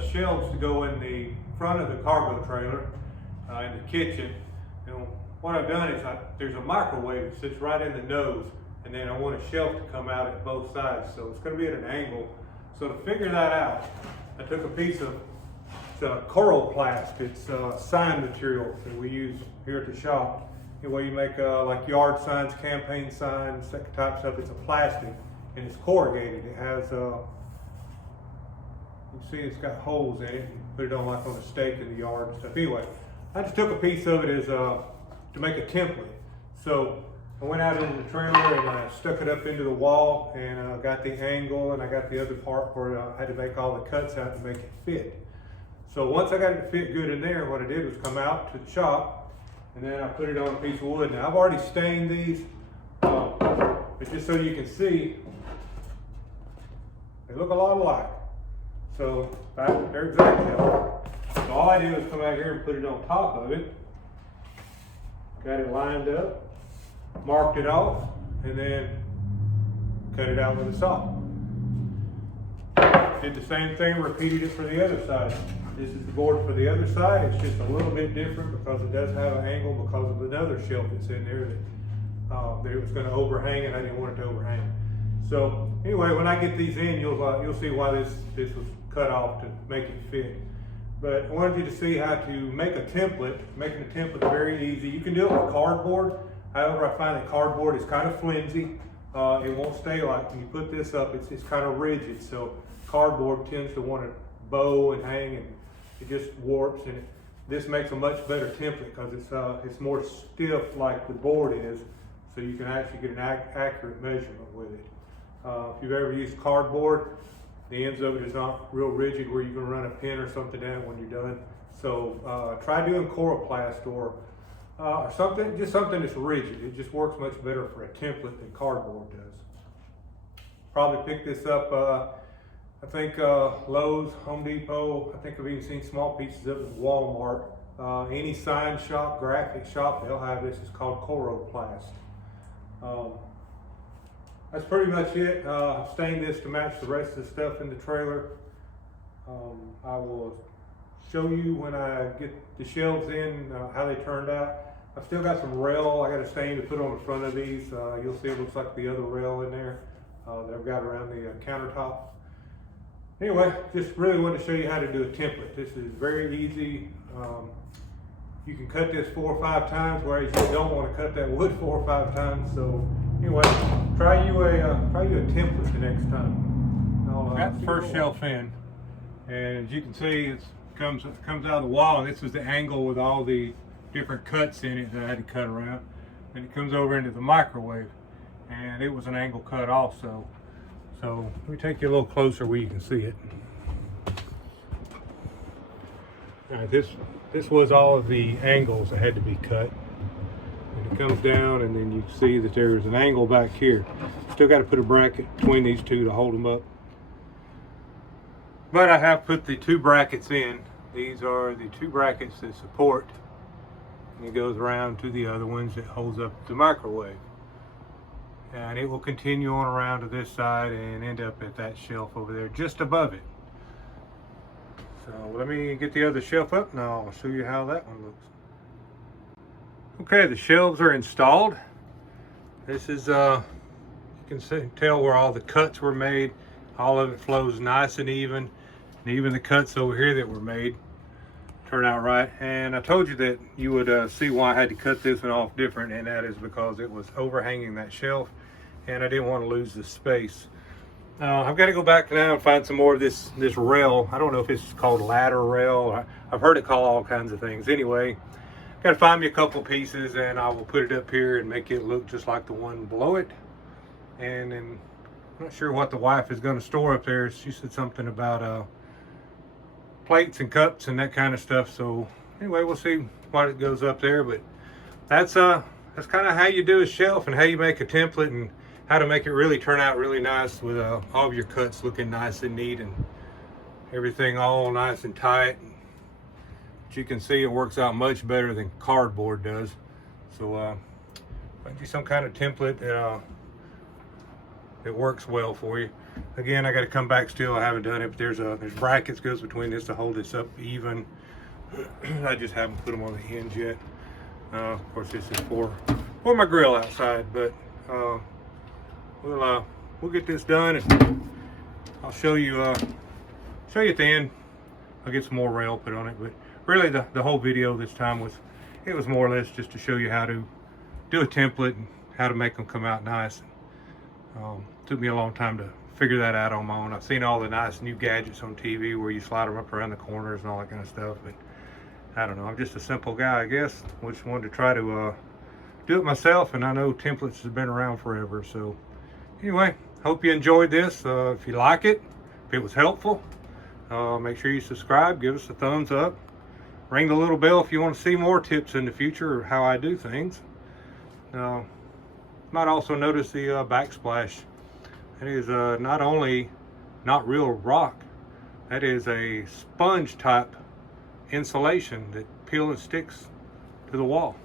shelves to go in the front of the cargo trailer, in the kitchen. And what I've done is there's a microwave that sits right in the nose, and then I want a shelf to come out at both sides. So it's going to be at an angle. So to figure that out, I took a piece of Coroplast. It's sign material that we use here at the shop. Anyway, you make like yard signs, campaign signs, that type of stuff. It's a plastic and it's corrugated. It has, you see it's got holes in it. You put it on like on a stake in the yard and stuff. Anyway, I just took a piece of it as to make a template. So I went out into the trailer and I stuck it up into the wall, and got the angle, and I got the other part where I had to make all the cuts out to make it fit. So once I got it to fit good in there, what I did was come out to the shop, and then I put it on a piece of wood. Now I've already stained these, but just so you can see, they look a lot alike. So they're exactly alike. So all I did was come out here and put it on top of it, got it lined up, marked it off, and then cut it out with a saw. Did the same thing, repeated it for the other side. This is the board for the other side. It's just a little bit different because it does have an angle because of another shelf that's in there that it was going to overhang, and I didn't want it to overhang. So anyway, when I get these in, you'll see why this was cut off to make it fit. But I wanted you to see how to make a template. Making a template is very easy. You can do it with cardboard. However, I find that cardboard is kind of flimsy. It won't stay like when you put this up, it's kind of rigid. So cardboard tends to want to bow and hang, and it just warps. And this makes a much better template because it's more stiff like the board is. So you can actually get an accurate measurement with it. If you've ever used cardboard, the ends of it is not real rigid where you can run a pin or something down it when you're done. So try doing Coroplast or something that's rigid. It just works much better for a template than cardboard does. Probably pick this up, I think Lowe's, Home Depot. I think I've even seen small pieces of it at Walmart. Any sign shop, graphic shop, they'll have this. It's called Coroplast. That's pretty much it. I've stained this to match the rest of the stuff in the trailer. I will show you when I get the shelves in how they turned out. I've still got some rail I got a stain to put on the front of these. You'll see it looks like the other rail in there that I've got around the countertop. Anyway, just really want to show you how to do a template. This is very easy. You can cut this 4 or 5 times, whereas you don't want to cut that wood 4 or 5 times. So anyway, try you a template the next time. Got the first shelf in, and as you can see, it comes out of the wall, and this is the angle with all the different cuts in it that I had to cut around. And it comes over into the microwave, and it was an angle cut also. So let me take you a little closer where you can see it. All right, this was all of the angles that had to be cut. And it comes down, and then you see that there's an angle back here. Still got to put a bracket between these two to hold them up. But I have put the 2 brackets in. These are the 2 brackets that support. And it goes around to the other ones that holds up the microwave. And it will continue on around to this side and end up at that shelf over there just above it. So let me get the other shelf up and I'll show you how that one looks. Okay, the shelves are installed. This is, you can tell where all the cuts were made. All of it flows nice and even. And even the cuts over here that were made turn out right. And I told you that you would see why I had to cut this one off different, and that is because it was overhanging that shelf and I didn't want to lose the space. I've got to go back now and find some more of this rail. I don't know if it's called ladder rail. I've heard it called all kinds of things. Anyway, got to find me a couple pieces, and I will put it up here and make it look just like the one below it. And then I'm not sure what the wife is going to store up there. She said something about plates and cups and that kind of stuff. So anyway, we'll see what it goes up there. But that's kind of how you do a shelf and how you make a template, and how to make it really turn out really nice with all of your cuts looking nice and neat and everything all nice and tight. But you can see it works out much better than cardboard does. So find you some kind of template that that works well for you. Again, I got to come back still. I haven't done it, but there's brackets goes between this to hold this up even. I just haven't put them on the hinge yet. Of course, this is for my grill outside, but we'll get this done, and I'll show you at the end. I'll get some more rail put on it, but really the whole video this time was more or less just to show you how to do a template and how to make them come out nice. Took me a long time to figure that out on my own. I've seen all the nice new gadgets on TV where you slide them up around the corners and all that kind of stuff, but I don't know, I'm just a simple guy, I guess. Just wanted to try to do it myself, and I know templates have been around forever. So anyway, hope you enjoyed this. If you like it, if it was helpful, make sure you subscribe, give us a thumbs up, ring the little bell if you want to see more tips in the future or how I do things. Might also notice the backsplash. It is not only not real rock, that is a sponge type insulation that peels and sticks to the wall.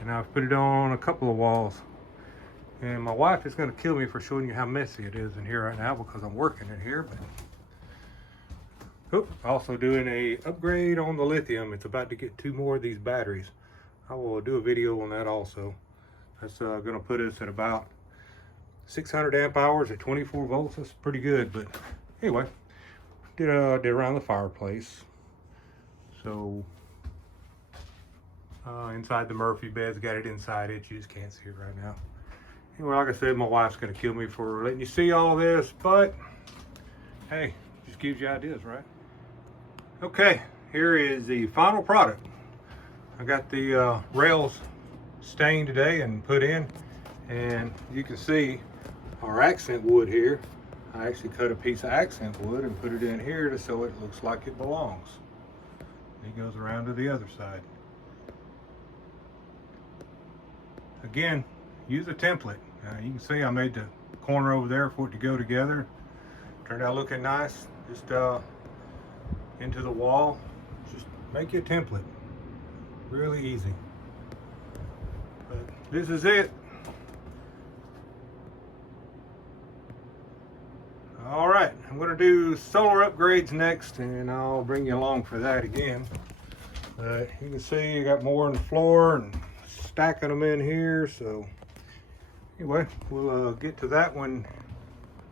And I've put it on a couple of walls. And my wife is going to kill me for showing you how messy it is in here right now because I'm working in here. But also doing a upgrade on the lithium. It's about to get 2 more of these batteries. I will do a video on that also. That's going to put us at about 600 amp hours at 24 volts. That's pretty good. But anyway, did around the fireplace. So inside the Murphy beds, got it inside it. You just can't see it right now. Anyway, like I said, my wife's going to kill me for letting you see all this, but hey, just gives you ideas, right? Okay, here is the final product. I got the rails stained today and put in, and you can see our accent wood here. I actually cut a piece of accent wood and put it in here so it looks like it belongs. It goes around to the other side. Again, use a template. You can see I made the corner over there for it to go together. Turned out looking nice. Just into the wall. Just make you a template. Really easy. But this is it. All right, I'm going to do solar upgrades next, and I'll bring you along for that again. You can see you got more on the floor and stacking them in here. So anyway, we'll get to that one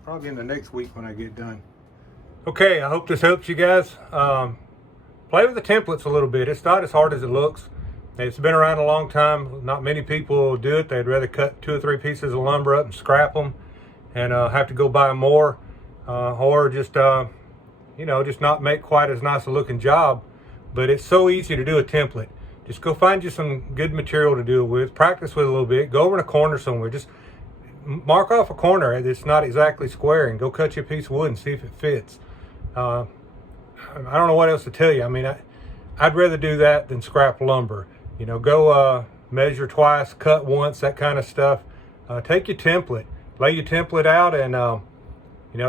probably in the next week when I get done. Okay, I hope this helps you guys. Play with the templates a little bit. It's not as hard as it looks. It's been around a long time. Not many people do it. They'd rather cut 2 or 3 pieces of lumber up and scrap them and have to go buy more, or just just not make quite as nice a looking job. But it's so easy to do a template. Just go find you some good material to do it with. Practice with it a little bit. Go over in a corner somewhere. Just mark off a corner that's not exactly square and go cut you a piece of wood and see if it fits. I don't know what else to tell you. I mean, I'd rather do that than scrap lumber. Go measure twice, cut once, that kind of stuff. Take your template, lay your template out, and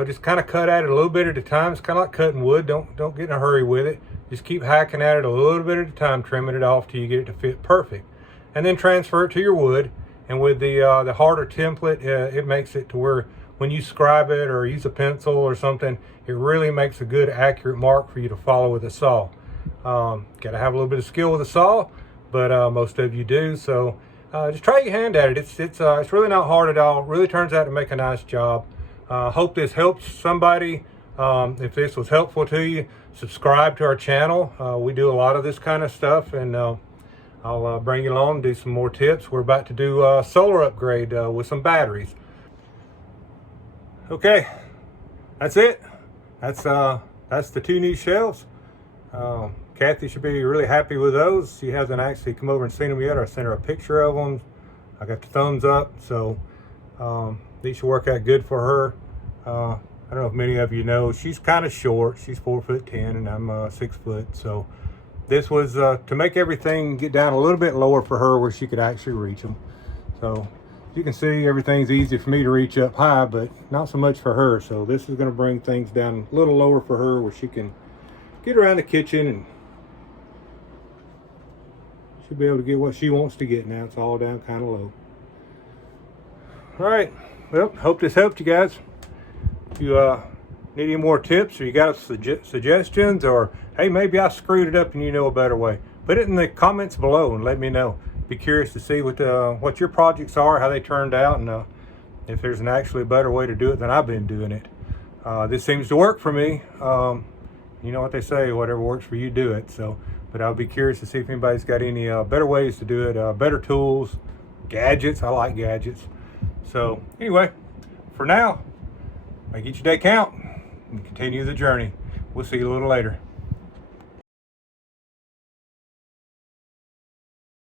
just kind of cut at it a little bit at a time. It's kind of like cutting wood. Don't get in a hurry with it. Just keep hacking at it a little bit at a time, trimming it off till you get it to fit perfect, and then transfer it to your wood. And with the harder template, it makes it to where when you scribe it or use a pencil or something, it really makes a good, accurate mark for you to follow with a saw. Got to have a little bit of skill with a saw, but most of you do. So just try your hand at it. It's really not hard at all. It really turns out to make a nice job. Hope this helps somebody. If this was helpful to you, subscribe to our channel. We do a lot of this kind of stuff, and I'll bring you along and do some more tips. We're about to do a solar upgrade with some batteries. Okay, that's it. That's the 2 new shelves. Kathy should be really happy with those. She hasn't actually come over and seen them yet. I sent her a picture of them. I got the thumbs up, so these should work out good for her. I don't know if many of you know, she's kind of short. She's 4'10" and I'm 6 foot. So this was to make everything get down a little bit lower for her where she could actually reach them. So you can see everything's easy for me to reach up high, but not so much for her. So this is going to bring things down a little lower for her where she can get around the kitchen and she'll be able to get what she wants to get now. It's all down kind of low. All right, well, hope this helped you guys. If you need any more tips, or you got suggestions, or hey, maybe I screwed it up and you know a better way, put it in the comments below and let me know. Be curious to see what your projects are, how they turned out, and if there's actually a better way to do it than I've been doing it. This seems to work for me. You know what they say, whatever works for you, do it. So, but I'll be curious to see if anybody's got any better ways to do it, better tools, gadgets. I like gadgets. So anyway, for now, make each day count and continue the journey. We'll see you a little later.